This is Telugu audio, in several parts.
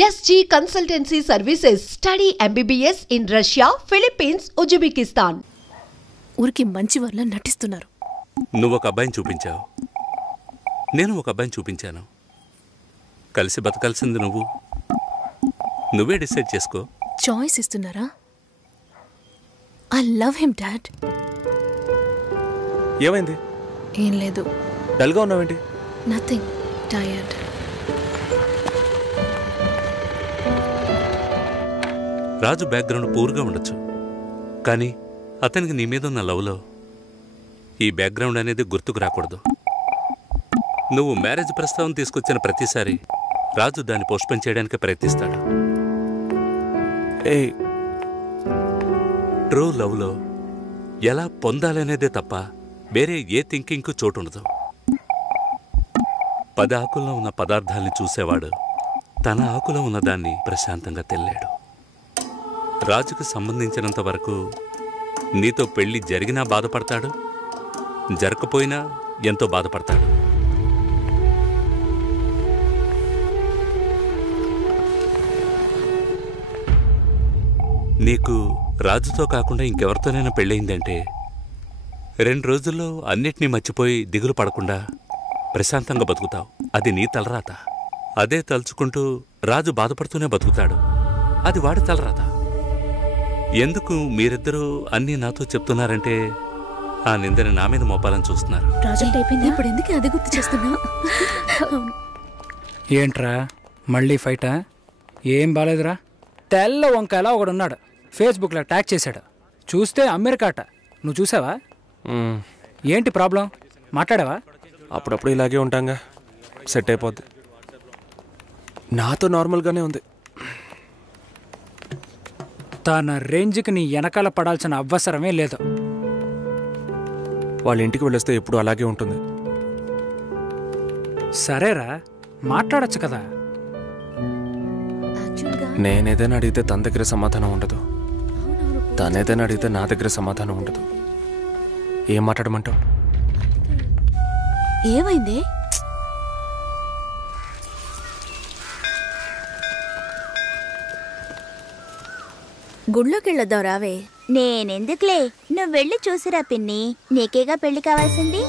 SG Consultancy Services. Study MBBS in Russia, Philippines, Uzbekistan. ఊరికి మంచి వాళ్ళ నటిస్తున్నారు. నువ్వు ఒక అబ్బాయిని చూపించావు, నేను ఒక అబ్బాయిని చూపించాను. కలిసి బతకాల్సింది నువ్వే డిసైడ్ చేసుకో. చాయిస్ ఇస్తున్నారా? I love him dad. ఏమైంది? ఏం లేదు. డల్గా ఉన్నావేంటి? Nothing, tired. రాజు బ్యాక్గ్రౌండ్ పూర్గా ఉండొచ్చు, కానీ అతనికి నీ మీద ఉన్న లవ్లో ఈ బ్యాక్గ్రౌండ్ అనేది గుర్తుకు రాకూడదు. నువ్వు మ్యారేజ్ ప్రస్తావన తీసుకొచ్చిన ప్రతిసారి రాజు దాన్ని పోస్ట్పోన్ చేయడానికి ప్రయత్నిస్తాడు. ట్రూ లవ్లో ఎలా పొందాలనేదే తప్ప వేరే ఏ థింకింగ్కు చోటు ఉండదు. 10 ఆకుల్లో ఉన్న పదార్థాల్ని చూసేవాడు తన ఆకులో ఉన్నదాన్ని ప్రశాంతంగా తెల్లాడు. రాజుకు సంబంధించినంత వరకు నీతో పెళ్లి జరిగినా బాధపడతాడు, జరగకపోయినా ఎంతో బాధపడతాడు. నీకు రాజుతో కాకుండా ఇంకెవరితోనైనా పెళ్ళయిందంటే 2 రోజుల్లో అన్నిటినీ మర్చిపోయి దిగులు పడకుండా ప్రశాంతంగా బతుకుతావు. అది నీ తలరాత. అదే తలుచుకుంటూ రాజు బాధపడుతూనే బతుకుతాడు. అది వాడి తలరాత. ఎందుకు మీరిద్దరూ అన్నీ నాతో చెప్తున్నారంటే ఆ నిందని నా మీద మోపాలని చూస్తున్నారు. ఇప్పుడు ఎందుకు అది గుర్తు చేస్తున్నా? ఏంట్రా మళ్ళీ ఫైటా? ఏం బాలేదురా. తెల్ల వంకాయలా ఒకడున్నాడు, ఫేస్బుక్లో ట్యాగ్ చేశాడు. చూస్తే అమెరికాట. నువ్వు చూసావా? ఏంటి ప్రాబ్లం? మాట్లాడావా? అప్పుడప్పుడు ఇలాగే ఉంటాంగా, సెట్ అయిపోద్ది. నాతో నార్మల్గానే ఉంది. తన రేంజ్కి నీ వెనకాల పడాల్సిన అవసరమే లేదు. వాళ్ళ ఇంటికి వెళ్ళొస్తే ఎప్పుడు అలాగే ఉంటుంది. సరేరా, మాట్లాడచ్చు కదా. నేనేదైనా అడిగితే తన దగ్గర సమాధానం ఉండదు, తనేదైనా అడిగితే నా దగ్గర సమాధానం ఉండదు. ఏం మాట్లాడమంటావు? ఏమైంది? గుళ్ళోకి వెళ్ళొద్దాం రావే. నేనెందుకులే, నువ్వు వెళ్ళి చూసిరా పిన్ని. నీకేగా పెళ్లి కావాల్సింది.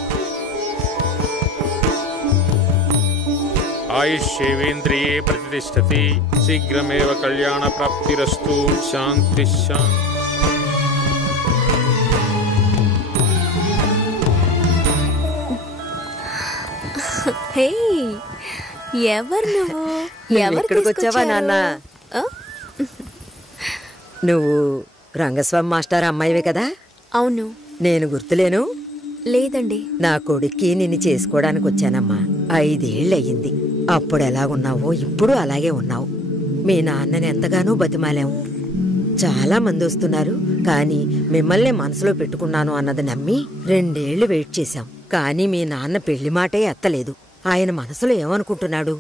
ఆయుష్యేంద్రియే ప్రతిష్టతి, శీఘ్రమేవ కళ్యాణ ప్రాప్తిరస్తు. శాంతి శాంతి. హే, ఎవరు నువ్వు? ఎక్కడికి వచ్చావా నాన్న? నువ్వు రంగస్వామి మాస్టర్ అమ్మాయివే కదా? అవును. నేను గుర్తులేను? లేదండి. నా కొడుక్కి నిన్ను చేసుకోవడానికి వచ్చానమ్మా. 5 ఏళ్ళయ్యింది. అప్పుడు ఎలాగున్నావో ఇప్పుడు అలాగే ఉన్నావు. మీ నాన్నని ఎంతగానో బతిమాలాము. చాలా మంది వస్తున్నారు, కానీ మిమ్మల్ని మనసులో పెట్టుకున్నాను అన్నది నమ్మి 2 ఏళ్లు వెయిట్ చేశాం. కానీ మీ నాన్న పెళ్లి మాటే ఎత్తలేదు. ఆయన మనసులో ఏమనుకుంటున్నాడు?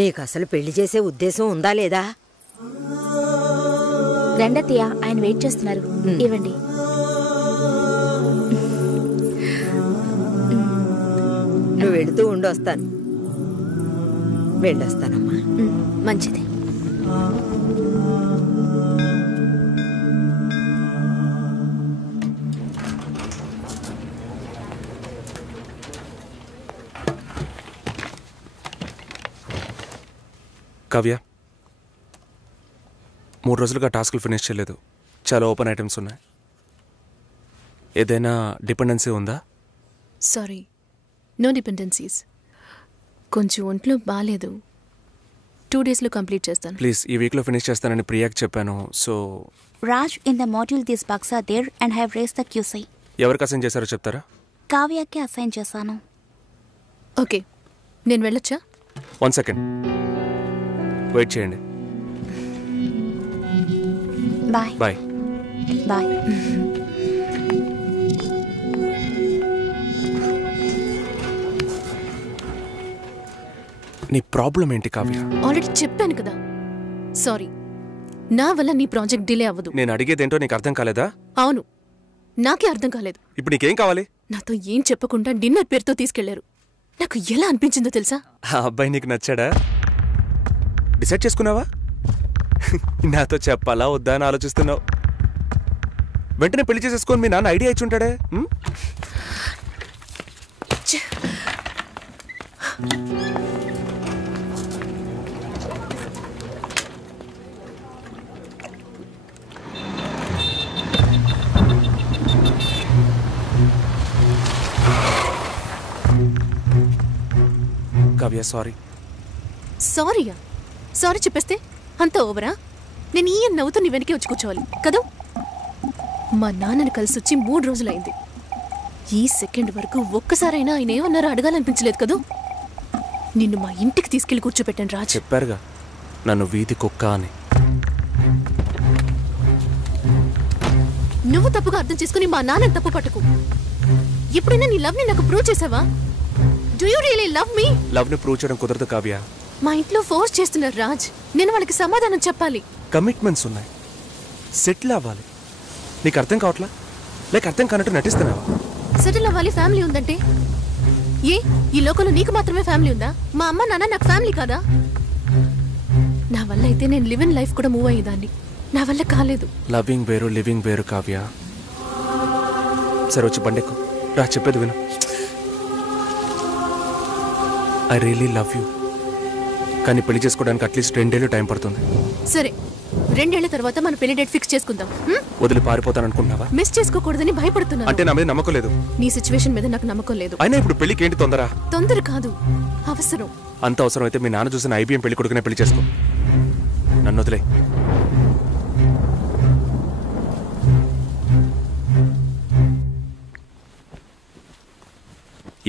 నీకు అసలు పెళ్లి చేసే ఉద్దేశం ఉందా లేదా? రండతయ్య, ఆయన వెయిట్ చేస్తున్నారు. ఇవ్వండి. నువ్వు వెళుతూ ఉండొస్తాను. వెళ్ళొస్తానమ్మా. మంచిది. కావ్య, 3 రోజులుగా టాస్కులు ఫినిష్ చేయలేదు. చాలా ఓపెన్ ఐటమ్స్ ఉన్నాయి. ఏదైనా డిపెండెన్సీ ఉందా? Sorry, no dependencies. కొంచెం ఒంట్లో బాగాలేదు. 2 డేస్లో కంప్లీట్ చేస్తాను. ప్లీజ్, ఈ వీక్లో ఫినిష్ చేస్తానని ప్రియాకి చెప్పాను. So Raj, in the module these bugs are there and have raised the QC. ఎవరికి అసైన్ చేశారో చెప్తారా? కావ్యకి అసైన్ చేశాను. ఓకే, నేను వెళ్ళొచ్చా? 1 సెకండ్ వెయిట్ చేయండి. Bye bye bye. నీ ప్రాబ్లం ఏంటి కావ్య? ఆల్రెడీ చెప్పాను కదా. సారీ, నా వల్ల నీ ప్రాజెక్ట్ డిలే అవ్వదు. నేను అడిగేదేంటో నీకు అర్థం కాలేదా? అవును, నాకే అర్థం కాలేదు. ఇప్పుడు నీకేం కావాలి? నాతో ఏం చెప్పకుండా డిన్నర్ పేరుతో తీసుకెళ్లారు. నాకు ఎలా అనిపించిందో తెలుసా? ఆ అబ్బాయి నీకు నచ్చాడా? డిసైడ్ చేసుకున్నావా? నాతో చెప్పాలా వద్దా అని ఆలోచిస్తున్నావు. వెంటనే పెళ్లి చేసేసుకొని మీ నాన్న ఐడియా ఇచ్చి ఉంటాడే. కావ్య సారీ. సారీయా? సారీ చెప్పేస్తే అంత ఓవరా? నేను ఈ నవ్వుతూ నీ వెనకే వచ్చి కూర్చోవాలి కదా? మా నాన్నని కలిసి వచ్చి 3 రోజులైంది. ఈ సెకండ్ వరకు ఒక్కసారైనా ఆయన ఏమన్నారో అడగాలనిపించలేదు కదా? నిన్ను మా ఇంటికి తీసుకెళ్లి కూర్చోపెట్టాను రాజ్. చెప్పారుగా నన్ను వీధి కుక్క అని. నువ్వు తప్పుగా అర్థం చేసుకుని మా నాన్నని తప్పు పట్టుకు. ఎప్పుడైనా నీ లవ్ ని నాకు ప్రూవ్ చేసావా? Do you really love me? Love ని ప్రూవ్ చేయడం కుదరదు కావ్య. మా ఇంట్లో ఫోర్స్ చేస్తున్నారు రాజ్. నేను వాళ్ళకి సమాధానం చెప్పాలి. కమిట్మెంట్స్ ఉన్నాయి, సెటిల్ అవ్వాలి. నీకు అర్థం కావట్లా? లేక అర్థం కానట్టు నటిస్తున్నావా? సెటిల్ అవ్వాలి, ఫ్యామిలీ ఉందంటే ఏ ఈ లోకంలో నీకు మాత్రమే ఫ్యామిలీ ఉందా? మా అమ్మ నాన్న నాకు ఫ్యామిలీ కాదా? నా వల్ల అయితే నేను లివ్ ఇన్ లైఫ్ కూడా మూవ్ అయ్యేదాన్ని. నా వల్ల కాలేదు. లవింగ్ వేరు లివింగ్ వేరు కావ్య. సరే వచ్చి బండెక్కు రా, చెప్పేది విను. I really love you. కానీ పెళ్లి చేసుకోవడానికి అట్లీస్ట్ 2 ఏళ్ళు టైం పడుతుంది. సరే 2 ఏళ్ల తర్వాత మన పెళ్లి డేట్ ఫిక్స్ చేసుకుందాం. వదిలి పారిపోతాను అనుకుంటున్నావా? మిస్ చేసుకోకూడదని భయపడుతున్నాను. అంటే నా మీద నమ్మకం లేదు? నీ సిచ్యువేషన్ మీద నాకు నమ్మకం లేదు. అయినా ఇప్పుడు పెళ్లికి ఏంటి తొందర? తొందర కాదు, అవసరం. అంత అవసరం అయితే మీ నాన్న చూసిన IBM పెళ్లి కొడుకునే పెళ్లి చేసుకో. నన్ను వదిలే.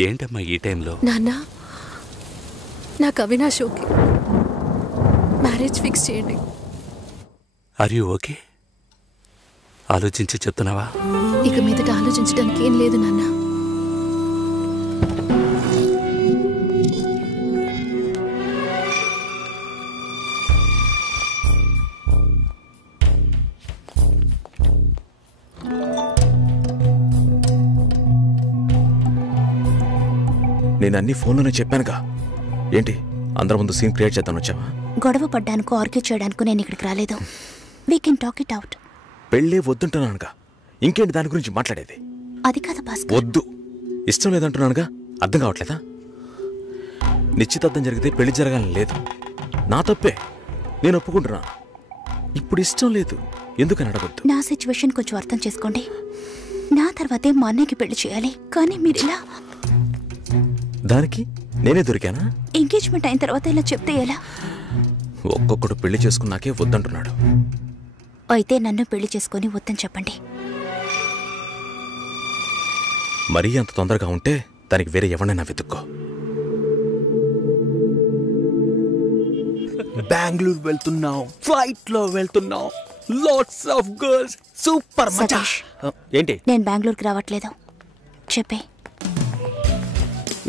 ఏంటమ్మా ఈ టైంలో? నాన్న, నాకు అవినాష్ ఓకే. మ్యారేజ్ ఫిక్స్ చేయండి. Are you okay? ఆలోచించి చెప్తున్నావా? ఇక మీదట ఆలోచించడానికి ఏం లేదు నాన్న. నేను అన్ని ఫోన్లోనే చెప్పానుగా. ఏంటి అందరి ముందు సీన్ క్రియేట్ చేద్దాం వచ్చావా? గొడవ పడ్డానుకో ఆర్గ్యూ చేయడానికి నేను ఇక్కడికి రాలేదు. We can talk it out. పెళ్ళే వద్దుంటున్నానుగా, ఇంకేంటి దాని గురించి మాట్లాడేది? అది కాదు భాస్కర్. వద్దు, ఇష్టం లేదంటున్నానుగా. అర్థం కావట్లేదా? నిశ్చితార్థం జరిగితే పెళ్లి జరగాలని లేదు, నా తప్పే, నేను ఒప్పుకుంటున్నా. ఇప్పుడు ఇష్టం లేదు, ఎందుకని అడగొద్దు. నా సిచ్యువేషన్ కొంచెం అర్థం చేసుకోండి. నా తర్వాతే మా అన్నయ్యకి పెళ్లి చేయాలి. కానీ మీరు ఇలా దానికి నేనే దొరికానా? ఎంగేజ్మెంట్ అయిన తర్వాత ఇలా చెప్తే ఎలా? ఒక్కొక్కడు పెళ్లి చేసుకున్నాకే వద్దంటున్నాడు. అయితే నన్ను పెళ్లి చేసుకొని వద్దని చెప్పండి. మరీ అంత తొందరగా ఉంటే దానికి వేరే ఎవరినైనా వెతుక్కో. బెంగళూరు వెళ్తున్నాం, ఫ్లైట్ లో వెళ్తున్నాం, లాట్స్ ఆఫ్ గర్ల్స్, సూపర్ మజా. ఏంటి? నేను బెంగళూరుకి రావట్లేదు. చెప్పే.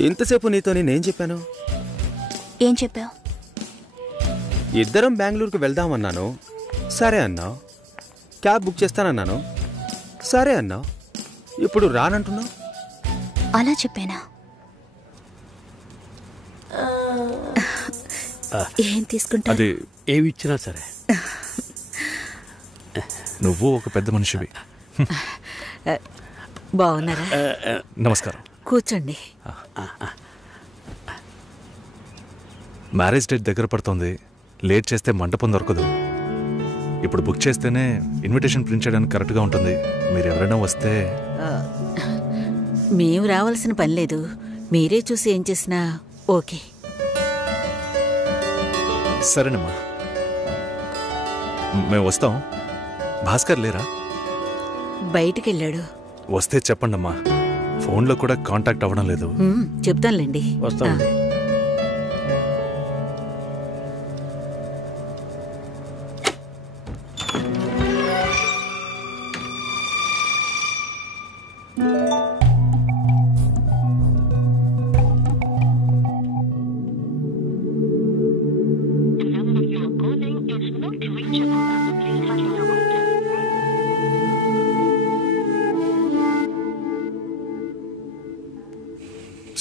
ఇంతసేపు నీతో నేనేం చెప్పాను? ఏం చెప్పావు? ఇద్దరం బెంగళూరుకు వెళ్దామన్నాను, సరే అన్నావు. క్యాబ్ బుక్ చేస్తానన్నాను, సరే అన్నావు. ఇప్పుడు రానంటున్నావు. అలా చెప్పానా? ఏం తీసుకుంటా? అది ఏమి ఇచ్చినా సరే. నువ్వు ఒక పెద్ద మనిషివి. బాగున్నారా? నమస్కారం. కూర్చోండి. మ్యారేజ్ డేట్ దగ్గర పడుతుంది, లేట్ చేస్తే మంటపం దొరకదు. ఇప్పుడు బుక్ చేస్తేనే ఇన్విటేషన్ ప్రింట్ చేయడానికి కరెక్ట్గా ఉంటుంది. మీరు ఎవరైనా వస్తే. మేము రావాల్సిన పని లేదు, మీరే చూసి ఏం చేసినా ఓకే. సరేనమ్మా, మేము వస్తాం. భాస్కర్ లేరా? బయటికి వెళ్ళాడు. వస్తే చెప్పండమ్మా, ఫోన్లో కూడా కాంటాక్ట్ అవ్వడం లేదు. చెప్తానులేండి. వస్తామండి.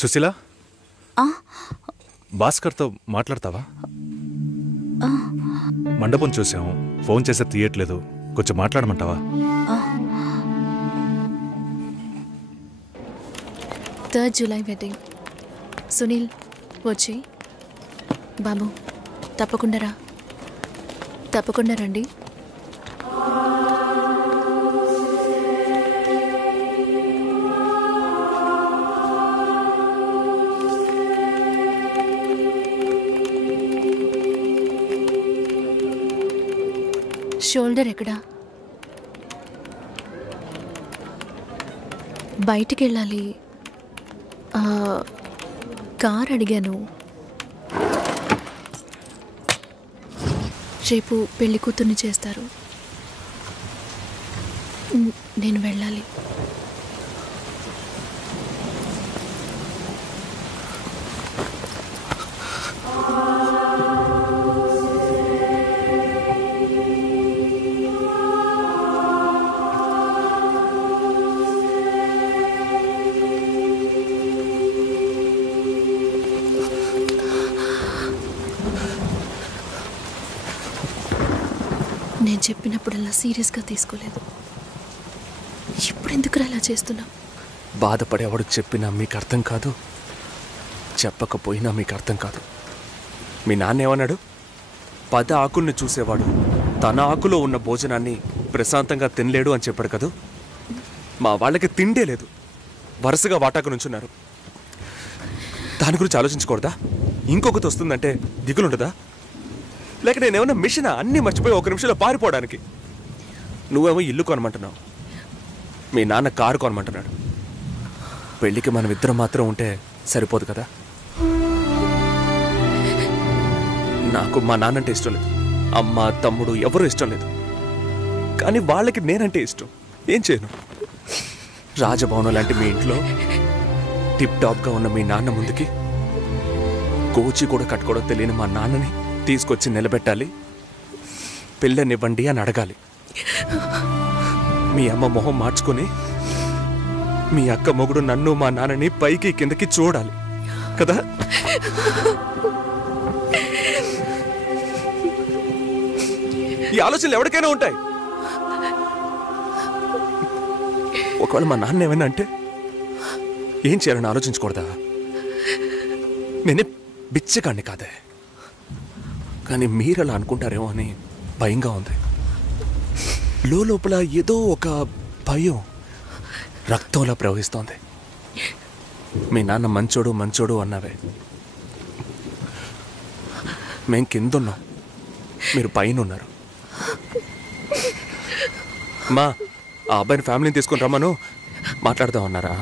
సుశీల, భాస్కర్తో మాట్లాడతావా? మండపం చూసాం, ఫోన్ చేస్తే తీయట్లేదు. కొంచెం మాట్లాడమంటావా? 3rd July wedding. సునీల్ వచ్చి. బాబు తప్పకుండా రండి. షోల్డర్ ఎక్కడా? బయటికి వెళ్ళాలి. కార్ అడిగాను. రేపు పెళ్లి కూతుర్ని చేస్తారు. నేను వెళ్ళాలి. నేను చెప్పినప్పుడల్లా సీరియస్గా తీసుకోలేదు. ఇప్పుడు ఎందుకు అలా చేస్తున్నా? బాధపడేవాడు చెప్పినా మీకు అర్థం కాదు, చెప్పకపోయినా మీకు అర్థం కాదు. మీ నాన్న ఏమన్నాడు? 10 ఆకుల్ని చూసేవాడు తన ఆకులో ఉన్న భోజనాన్ని ప్రశాంతంగా తినలేడు అని చెప్పాడు కదా. మా వాళ్ళకి తిండే లేదు, వరుసగా వాటాకు నుంచున్నారు. దాని గురించి ఆలోచించకూడదా? ఇంకొకటి వస్తుందంటే దిగులుండదా? లేక నేనేమన్నా మిషనా అన్నీ మర్చిపోయి 1 నిమిషంలో పారిపోవడానికి? నువ్వేమో ఇల్లు కొనమంటున్నావు, మీ నాన్న కారు కొనమంటున్నాడు. పెళ్ళికి మనం ఇద్దరం మాత్రం ఉంటే సరిపోదు కదా. నాకు మా నాన్నంటే ఇష్టం లేదు, అమ్మ తమ్ముడు ఎవరూ ఇష్టం లేదు. కానీ వాళ్ళకి నేనంటే ఇష్టం. ఏం చేయను? రాజభవనం లాంటి మీ ఇంట్లో టిప్ టాప్గా ఉన్న మీ నాన్న ముందుకి కోచి కూడా కట్టుకోవడం తెలియని మా నాన్నని తీసుకొచ్చి నిలబెట్టాలి. పిల్లనివ్వండి అని అడగాలి. మీ అమ్మ మొహం మార్చుకొని మీ అక్క మొగుడు నన్ను మా నాన్నని పైకి కిందకి చూడాలి కదా. ఈ ఆలోచనలు ఎవరికైనా ఉంటాయి. ఒకవేళ మా నాన్న ఏమైనా అంటే ఏం చేయాలని ఆలోచించకూడదా? నేనే బిచ్చగాడిని కాదే, కానీ మీరు అలా అనుకుంటారేమో అని భయంగా ఉంది. లోపల ఏదో ఒక భయం రక్తంలా ప్రవహిస్తోంది. మీ నాన్న మంచోడు అన్నావే, మేం కిందున్నాం, మీరు పైన ఉన్నారు. మా ఆ అబ్బాయిని ఫ్యామిలీని తీసుకుని రమ్మను, మాట్లాడదామన్నారా?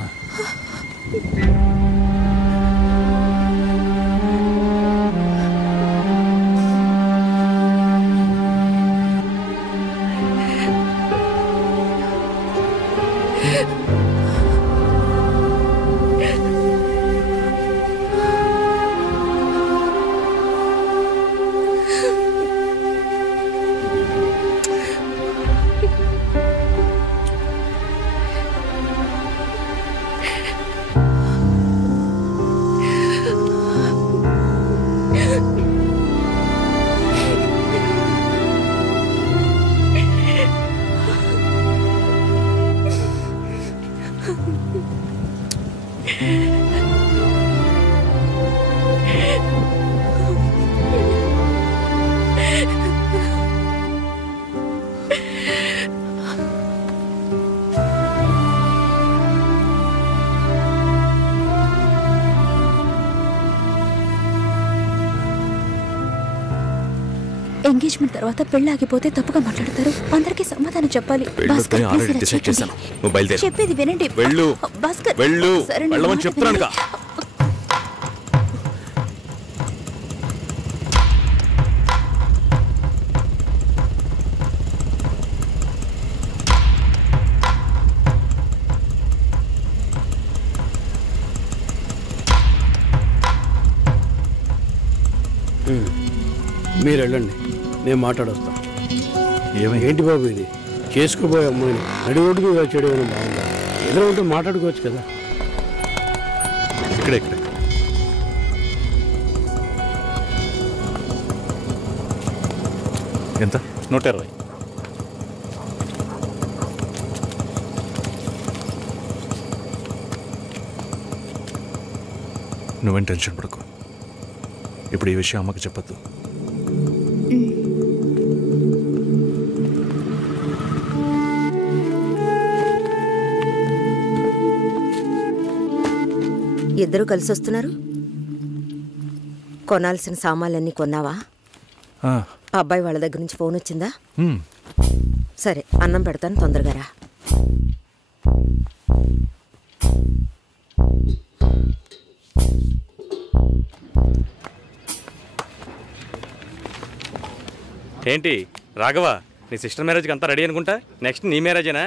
ఎంగేజ్మెంట్ తర్వాత పెళ్లి ఆగిపోతే తప్పుగా మాట్లాడతారు. అందరికీ సమాధానం చెప్పాలి. చెప్పేది వినండి. చెప్తున్నానుగా. మీరు వెళ్ళండి, నేను మాట్లాడొస్తా. ఏంటి బాబు ఇది? చేసుకోబోయే అమ్మాయిని నడి రోడ్డుకి చేయడం బాగుందా? ఎదురు ఉంటే మాట్లాడుకోవచ్చు కదా. ఇక్కడే ఎంత? 120. నువ్వేం టెన్షన్ పడకు. ఇప్పుడు ఈ విషయం అమ్మకి చెప్పొద్దు. ఇద్దరు కలిసి వస్తున్నారు. కొనాల్సిన సామాన్లన్నీ కొన్నావా? అబ్బాయి వాళ్ళ దగ్గర నుంచి ఫోన్ వచ్చిందా? సరే, అన్నం పెడతాను, తొందరగా రా. ఏంటి రాఘవ, నీ సిస్టర్ మ్యారేజ్కి అంతా రెడీ అనుకుంటా? నెక్స్ట్ నీ మ్యారేజేనా?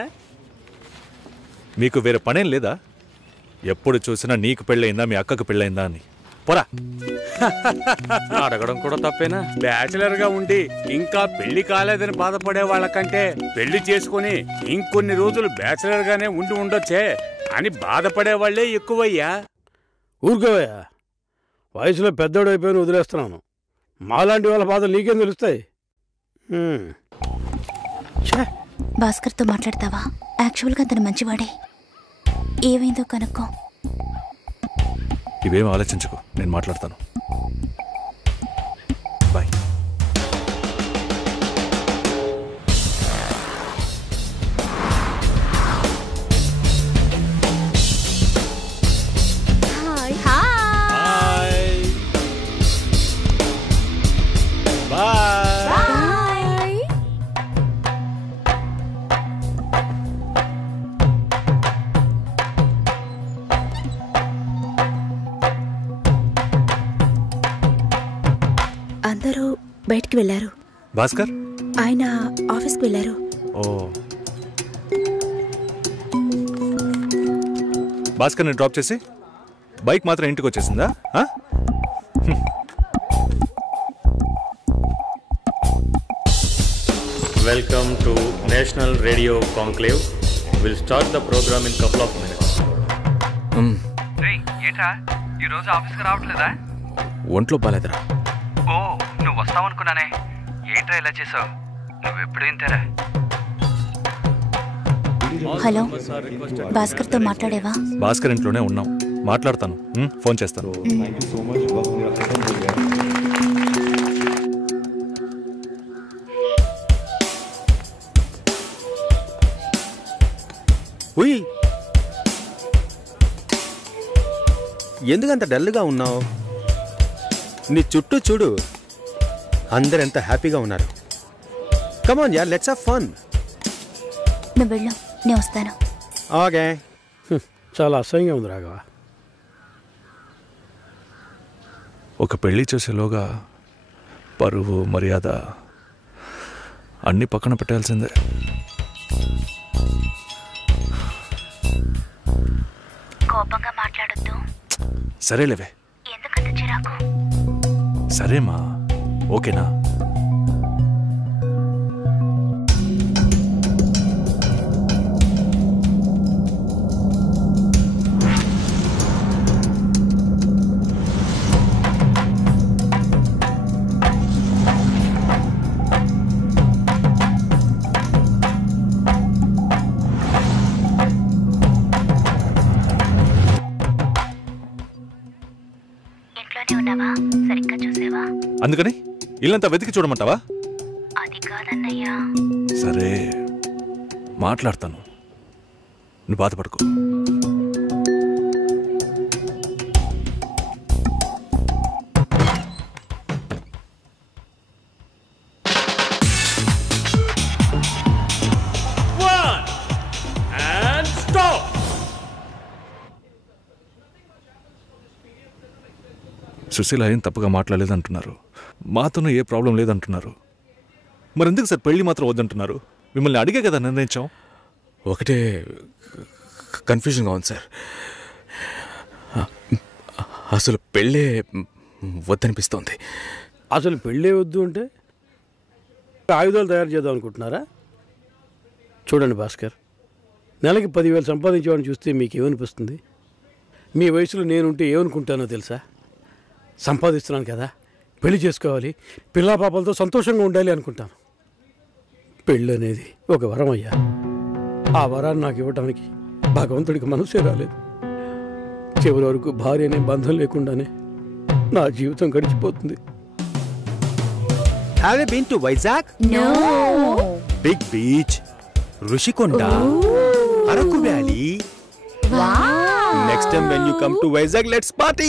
మీకు వేరే పనేం లేదా? ఎప్పుడు చూసినా నీకు పెళ్ళయిందా, మీ అక్కకు పెళ్ళయిందా అని. పోరా. అడగడం కూడా తప్పేనా? బ్యాచిలర్ గా ఉండి ఇంకా పెళ్లి కాలేదని బాధపడే వాళ్ళకంటే పెళ్లి చేసుకుని ఇంకొన్ని రోజులు బ్యాచిలర్ గానే ఉండి ఉండొచ్చే అని బాధపడే వాళ్లే ఎక్కువయ్యా. ఊరుకోవయ్యా, వయసులో పెద్దోడు అయిపోయి వదిలేస్తున్నాను. మాలాంటి వాళ్ళ బాధలు నీకేం తెలుస్తాయి? భాస్కర్తో మాట్లాడతావా? యాక్చువల్గా అతను మంచివాడే. ఏమైందో కనుక్కో. ఇవేం ఆలోచించకు, నేను మాట్లాడతాను. బాయ్. Hi hi bye. అందరూ బయటికి వెళ్ళారు. భాస్కర్ ఆయన ఆఫీస్కి వెళ్ళారు. ఓ, భాస్కర్ని డ్రాప్ చేసి బైక్ మాత్రం ఇంటికి వచ్చేసిందా? Welcome to national radio conclave. Will start the program in couple of minutes. ఏంట్రా ఈరోజు ఆఫీస్కి రావట్లేదా? ఒంట్లో బాలేదురా. ఓ, నువ్వు వస్తావనుకున్నానే. ఏంట్రా ఇలా చేసావు? నువ్వు ఎప్పుడు ఇంతేరా? హలో, భాస్కర్తో మాట్లాడేవా? భాస్కర్ ఇంట్లోనే ఉన్నాం, మాట్లాడతాను. ఫోన్ చేస్తాను. ఎందుకంత డల్గా ఉన్నావు? నీ చుట్టూ చూడు, అందరెంత హ్యాపీగా ఉన్నారు. కమాన్ యార్, లెట్స్ హావ్ ఫన్. నువ్వు వెళ్ళు, నేను వస్తాను. ఓకే. చాలా అసహ్యంగా ఉంది రాఘవ. ఒక పెళ్లి చేసేలోగా పరువు మర్యాద అన్నీ పక్కన పెట్టాల్సిందే. కోపంగా మాట్లాడొద్దు. సరేలేవే. ఎందుకంత చిరాకు? సరేమా, ఓకేనా? సరిగ్గా చూసావా? అందుకని ఇల్లంతా వెతికి చూడమంటావా? అది కాదన్నయ్యా. సరే, మాట్లాడతాను, నువ్వు బాధపడుకో. సుశీల ఏం తప్పుగా మాట్లాడలేదంటున్నారు, మాతోనూ ఏ ప్రాబ్లం లేదంటున్నారు. మరెందుకు సార్ పెళ్లి మాత్రం వద్దంటున్నారు? మిమ్మల్ని అడిగే కదా నిర్ణయించాం. ఒకటే కన్ఫ్యూజన్గా ఉంది సార్. అసలు పెళ్ళే వద్దనిపిస్తోంది. అసలు పెళ్ళే వద్దు అంటే ఆయుధాలు తయారు చేద్దాం అనుకుంటున్నారా? చూడండి భాస్కర్, నెలకి 10,000 సంపాదించేవాడిని చూస్తే మీకేమనిపిస్తుంది? మీ వయసులో నేనుంటే ఏమనుకుంటానో తెలుసా? సంపాదిస్తున్నాను కదా, పెళ్లి చేసుకోవాలి, పిల్లా పాపలతో సంతోషంగా ఉండాలి అనుకుంటాను. పెళ్ళి అనేది ఒక వరం అయ్యా. ఆ వరాన్ని నాకు ఇవ్వటానికి భగవంతుడికి మనసే రాలేదు. చివరి వరకు భార్య అనే బంధం లేకుండానే నా జీవితం గడిచిపోతుంది. Have you been to Vizag? No. Big beach, Rushikonda, Araku Valley. Wow. Next time when you come to Vizag, let's party.